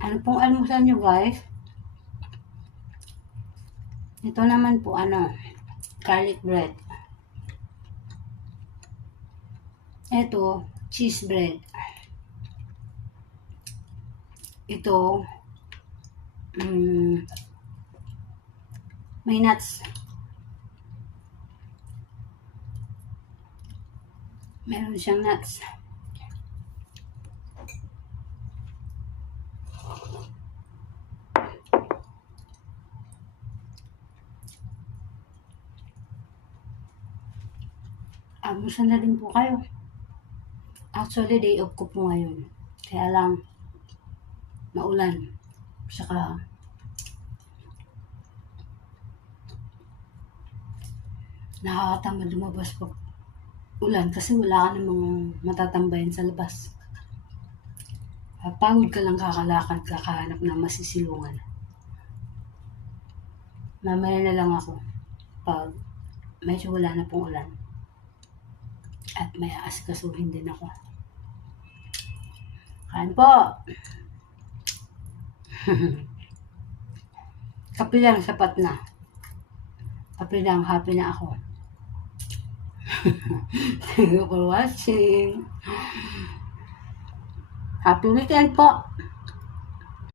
Ano pong almusal nyo guys? Ito naman po garlic bread. Ito, cheese bread. Ito, may nuts. Meron siyang nuts. Almusal na din po kayo. Actually, day off ko po ngayon. Kaya lang, maulan. Saka, nakakatamad lumabas pag ulan kasi wala ka namang matatambayan sa labas. Pagod ka lang kakalakad, kakahanap ng masisilungan. Mamaya na lang ako pag medyo wala na pong ulan. At may aasikasuhin din ako. Kain po! Kape lang, sapat na. Kape lang, happy na ako. Thank you for watching. Happy weekend po!